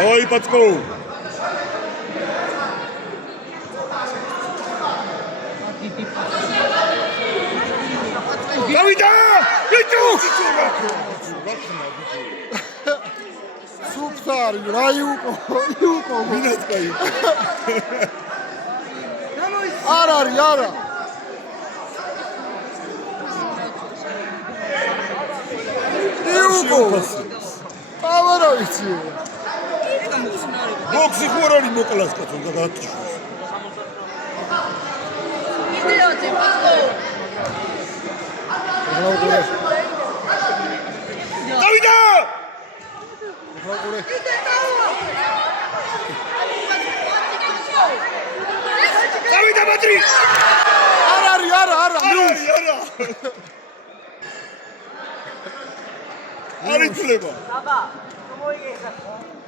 Oi, Patko! Davida! Super, Raiuko, Iuko. Minutка Iuko. Ara. Iuko. Avarovici. Boksi ხوარ არის მოკლას კაცო და გააჩვენე. იდეოთი პასკო. Davida! Davida Madri! Ara. Ari თლება. აბა, მოიგე.